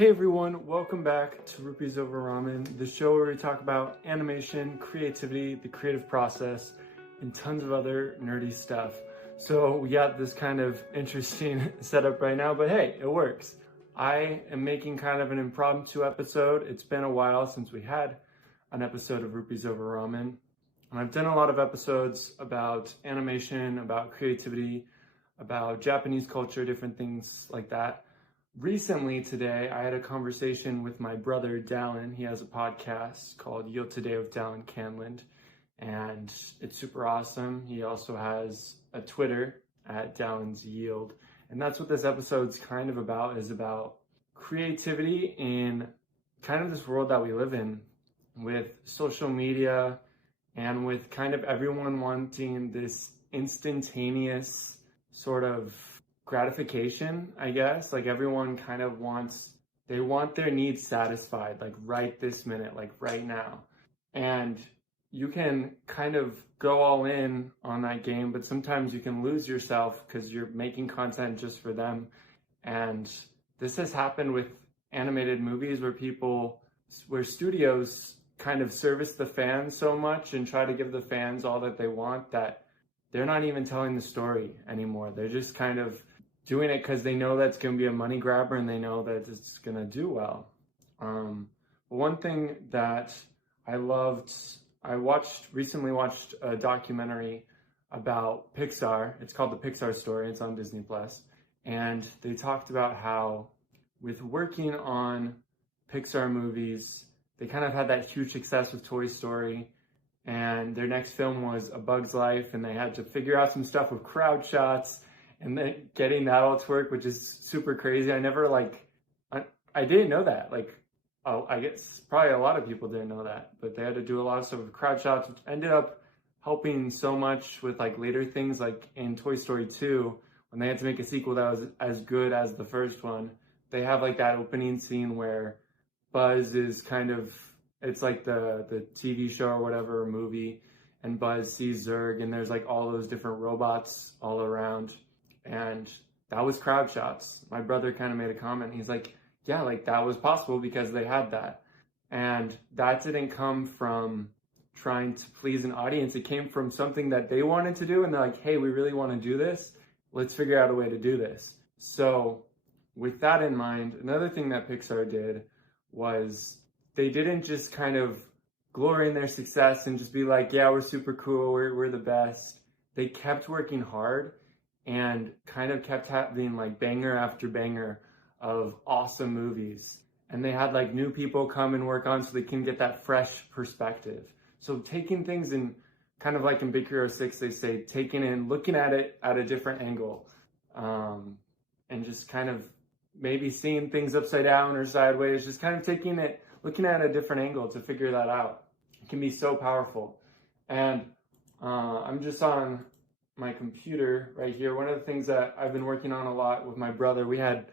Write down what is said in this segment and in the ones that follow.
Hey everyone, welcome back to Rupees Over Ramen, the show where we talk about animation, creativity, the creative process, and tons of other nerdy stuff. So we got this kind of interesting setup right now, but hey, it works. I am making kind of an impromptu episode. It's been a while since we had an episode of Rupees Over Ramen. And I've done a lot of episodes about animation, about creativity, about Japanese culture, different things like that. Recently today, I had a conversation with my brother, Dallin. He has a podcast called Yield Today with Dallin Canland, and it's super awesome. He also has a Twitter at Dallin's Yield, and that's what this episode's kind of about, is about creativity in kind of this world that we live in with social media and with kind of everyone wanting this instantaneous sort of gratification, I guess. Like everyone kind of they want their needs satisfied, like right this minute, like right now. And you can kind of go all in on that game, but sometimes you can lose yourself because you're making content just for them. And this has happened with animated movies where studios kind of service the fans so much and try to give the fans all that they want that they're not even telling the story anymore. They're just kind of doing it because they know that's going to be a money grabber and they know that it's going to do well. One thing that I loved, recently watched a documentary about Pixar. It's called The Pixar Story. It's on Disney Plus. And they talked about how with working on Pixar movies, they kind of had that huge success with Toy Story. And their next film was A Bug's Life, and they had to figure out some stuff with crowd shots and then getting that all to work, which is super crazy. I didn't know that. I guess probably a lot of people didn't know that, but they had to do a lot of stuff with crowd shots, which ended up helping so much with like later things, like in Toy Story 2, when they had to make a sequel that was as good as the first one. They have like that opening scene where Buzz is it's like the TV show or whatever, movie, and Buzz sees Zurg, and there's like all those different robots all around, and that was crowd shots. My brother kind of made a comment. He's like, yeah, like that was possible because they had that. And that didn't come from trying to please an audience. It came from something that they wanted to do, and they're like, hey, we really want to do this. Let's figure out a way to do this. So with that in mind, another thing that Pixar did was they didn't just kind of glory in their success and just be like, yeah, we're super cool, we're the best. They kept working hard and kind of kept having like banger after banger of awesome movies. And they had like new people come and work on so they can get that fresh perspective. So taking things in kind of like in Big Hero 6, they say, taking in, looking at it at a different angle, and just kind of maybe seeing things upside down or sideways, just kind of looking at a different angle to figure that out. It can be so powerful. And I'm just on my computer right here. One of the things that I've been working on a lot with my brother, we had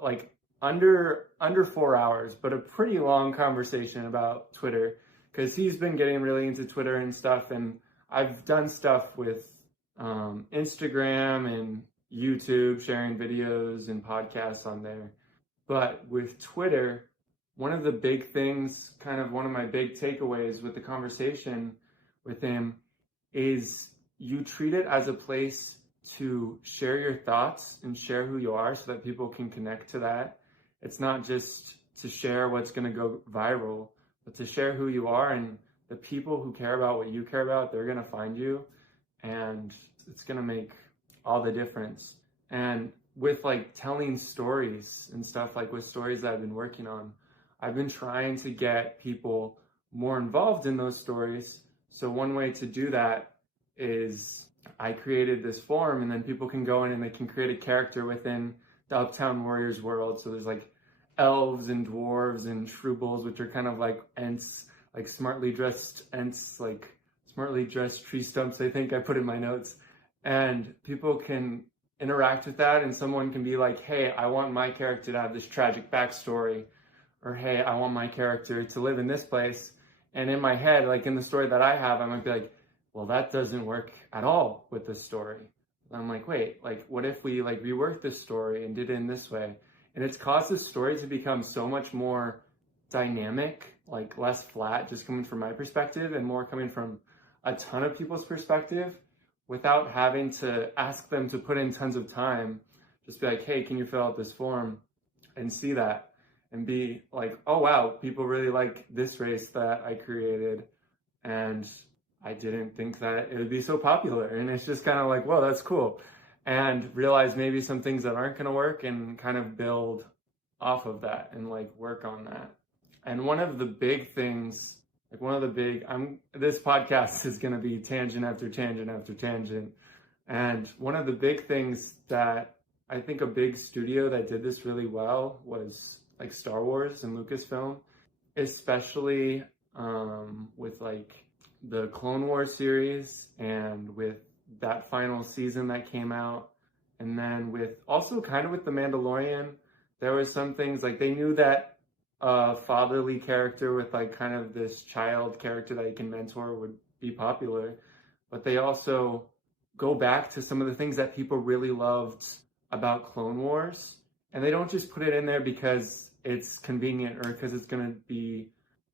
like under 4 hours, but a pretty long conversation about Twitter, because he's been getting really into Twitter and stuff. And I've done stuff with Instagram and YouTube, sharing videos and podcasts on there. But with Twitter, one of the big things, kind of one of my big takeaways with the conversation with him, is you treat it as a place to share your thoughts and share who you are so that people can connect to that. It's not just to share what's going to go viral, but to share who you are, and the people who care about what you care about, they're going to find you, and it's going to make all the difference. And with like telling stories and stuff, like with stories that I've been working on, I've been trying to get people more involved in those stories. So one way to do that is I created this forum, and then people can go in and they can create a character within the Uptown Warriors world. So there's like elves and dwarves and shrubbles, which are kind of like ents, like smartly dressed ents, like smartly dressed tree stumps, I think I put in my notes. And people can interact with that, and someone can be like, hey, I want my character to have this tragic backstory, or hey, I want my character to live in this place. And in my head, like in the story that I have, I might be like, well, that doesn't work at all with this story. And I'm like, wait, like what if we like reworked this story and did it in this way? And it's caused the story to become so much more dynamic, like less flat, just coming from my perspective and more coming from a ton of people's perspective without having to ask them to put in tons of time. Just be like, hey, can you fill out this form, and see that and be like, oh wow, people really like this race that I created, and I didn't think that it would be so popular. And it's just kind of like, whoa, that's cool. And realize maybe some things that aren't going to work and kind of build off of that and like work on that. And one of the big things, like this podcast is going to be tangent after tangent after tangent. And one of the big things that I think a big studio that did this really well was like Star Wars and Lucasfilm, especially with like the Clone Wars series and with that final season that came out. And then with also kind of with The Mandalorian, there was some things like they knew that a fatherly character with like kind of this child character that you can mentor would be popular, but they also go back to some of the things that people really loved about Clone Wars, and they don't just put it in there because it's convenient or because it's going to be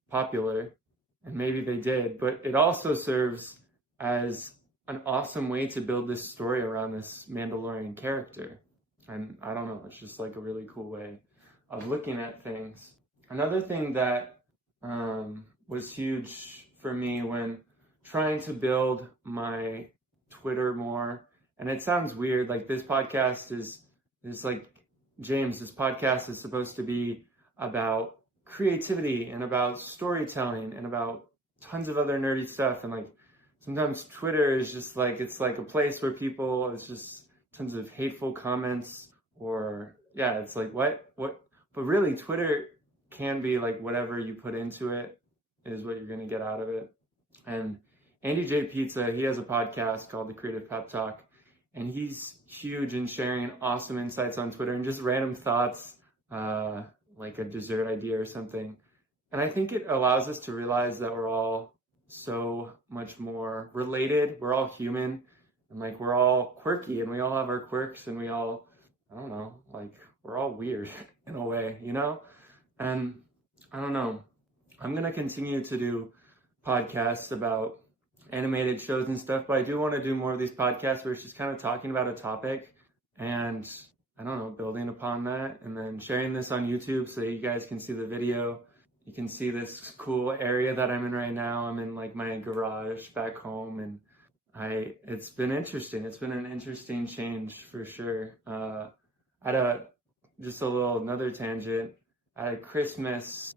popular, and maybe they did, but it also serves as an awesome way to build this story around this Mandalorian character. And I don't know, it's just like a really cool way of looking at things. Another thing that was huge for me when trying to build my Twitter more, and it sounds weird, like this podcast is like, James, this podcast is supposed to be about creativity and about storytelling and about tons of other nerdy stuff. And like sometimes Twitter is just like, it's like a place where it's just tons of hateful comments, or yeah, it's like what, but really Twitter can be like whatever you put into it is what you're going to get out of it. And Andy J. Pizza, he has a podcast called The Creative Pep Talk, and he's huge in sharing awesome insights on Twitter and just random thoughts, like a dessert idea or something. And I think it allows us to realize that we're all so much more related. We're all human, and like we're all quirky, and we all have our quirks, and we all, I don't know, like we're all weird in a way, you know? And I don't know, I'm going to continue to do podcasts about animated shows and stuff, but I do want to do more of these podcasts where it's just kind of talking about a topic and, I don't know, building upon that, and then sharing this on YouTube so you guys can see the video. You can see this cool area that I'm in right now. I'm in like my garage back home, and it's been interesting. It's been an interesting change for sure. Just a little another tangent. At a Christmas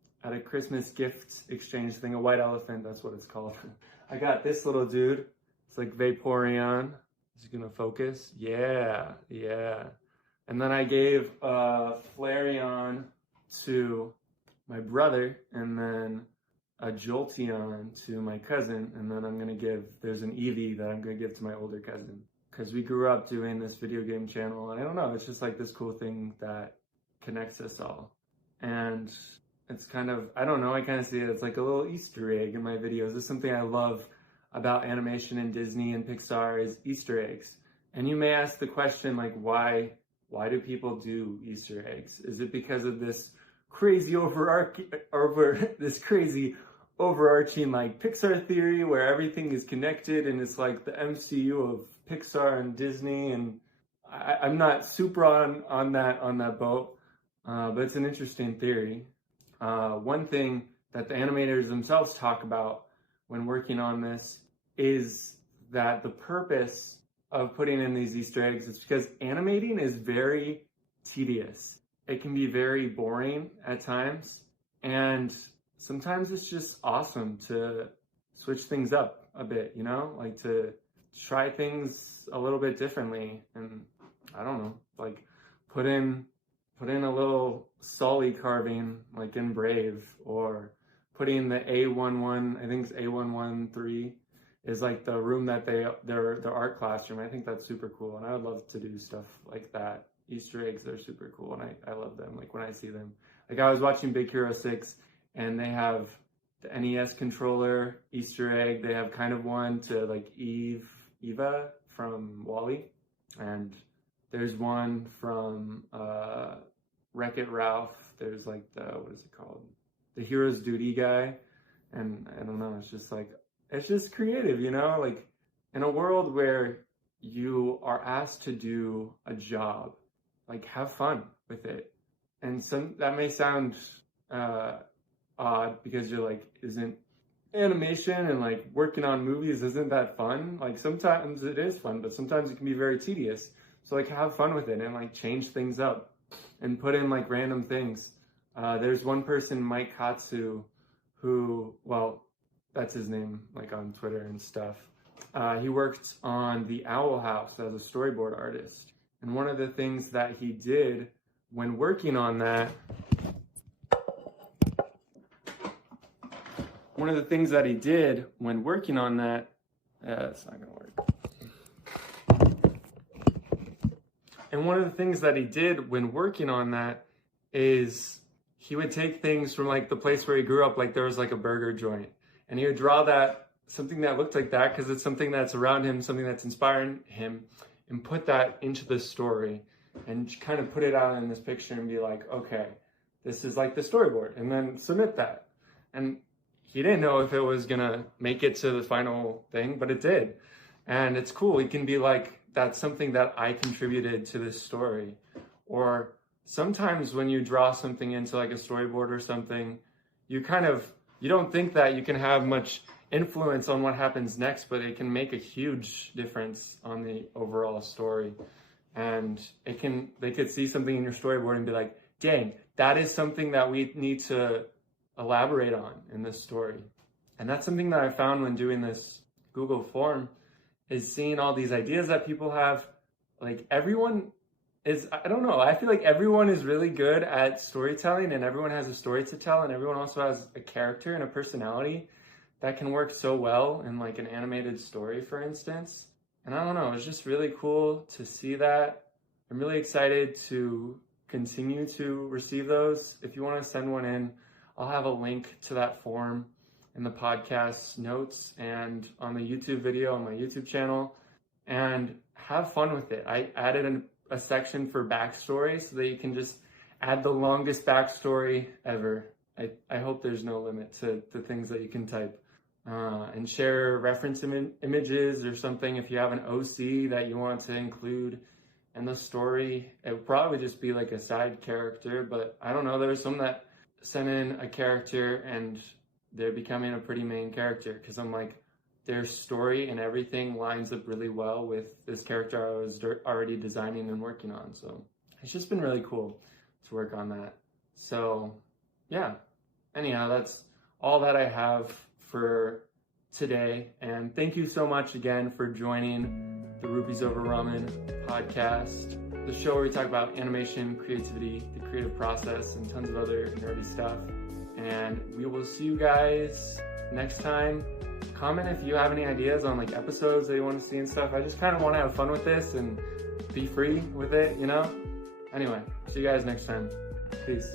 gift exchange thing, a white elephant, that's what it's called. I got this little dude. It's like Vaporeon. Is it gonna focus? Yeah. And then I gave Flareon to my brother, and then a Jolteon to my cousin, and then there's an Eevee that I'm gonna give to my older cousin. Because we grew up doing this video game channel, and I don't know, it's just like this cool thing that connects us all. And it's kind of, I don't know, I kind of see it as like a little Easter egg in my videos. It's something I love about animation and Disney and Pixar is Easter eggs. And you may ask the question, like, why do people do Easter eggs? Is it because of this crazy overarching like Pixar theory where everything is connected and it's like the MCU of Pixar and Disney? And I'm not super on that boat, but it's an interesting theory. One thing that the animators themselves talk about when working on this is that the purpose of putting in these Easter eggs is because animating is very tedious. It can be very boring at times, and sometimes it's just awesome to switch things up a bit, you know, like to try things a little bit differently. And I don't know, like put in a little Sully carving like in Brave, or putting the A11, I think it's A113 is like the room that their art classroom. I think that's super cool, and I would love to do stuff like that. Easter eggs are super cool, and I love them. Like when I see them, like I was watching Big Hero 6, and they have the NES controller Easter egg. They have kind of one to like Eva from WALL-E, and there's one from Wreck-It Ralph. There's like what is it called? The Hero's Duty guy. And I don't know, it's just creative, you know? Like, in a world where you are asked to do a job, like, have fun with it. And that may sound odd because you're like, isn't animation and like working on movies, isn't that fun? Like, sometimes it is fun, but sometimes it can be very tedious. So like, have fun with it and like change things up and put in like random things. There's one person, Mike Katsu, who, well, that's his name, like on Twitter and stuff. He worked on the Owl House as a storyboard artist. And one of the things that he did when working on that, it's not gonna work. And one of the things that he did when working on that is he would take things from like the place where he grew up, like there was like a burger joint, and he would draw something that looked like that because it's something that's around him, something that's inspiring him, and put that into the story and kind of put it out in this picture and be like, okay, this is like the storyboard, and then submit that. And he didn't know if it was gonna make it to the final thing, but it did. And it's cool. It can be like, that's something that I contributed to this story. Or sometimes when you draw something into like a storyboard or something, you don't think that you can have much influence on what happens next, but it can make a huge difference on the overall story. And they could see something in your storyboard and be like, dang, that is something that we need to elaborate on in this story. And that's something that I found when doing this Google form, is seeing all these ideas that people have. Like, everyone is, I don't know, I feel like everyone is really good at storytelling, and everyone has a story to tell, and everyone also has a character and a personality that can work so well in like an animated story, for instance. And I don't know, it's just really cool to see that. I'm really excited to continue to receive those. If you want to send one in, I'll have a link to that form in the podcast notes and on the YouTube video on my YouTube channel. And have fun with it. I added a section for backstory so that you can just add the longest backstory ever. I hope there's no limit to the things that you can type. And share reference images or something if you have an OC that you want to include in the story. It would probably just be like a side character, but I don't know, there's some that send in a character and they're becoming a pretty main character, because I'm like, their story and everything lines up really well with this character I was already designing and working on. So it's just been really cool to work on that. So yeah, anyhow, that's all that I have for today. And thank you so much again for joining the Rupees Over Ramen podcast, the show where we talk about animation, creativity, the creative process, and tons of other nerdy stuff. And we will see you guys next time. Comment if you have any ideas on like episodes that you want to see and stuff. I just kind of want to have fun with this and be free with it, you know? Anyway, see you guys next time. Peace.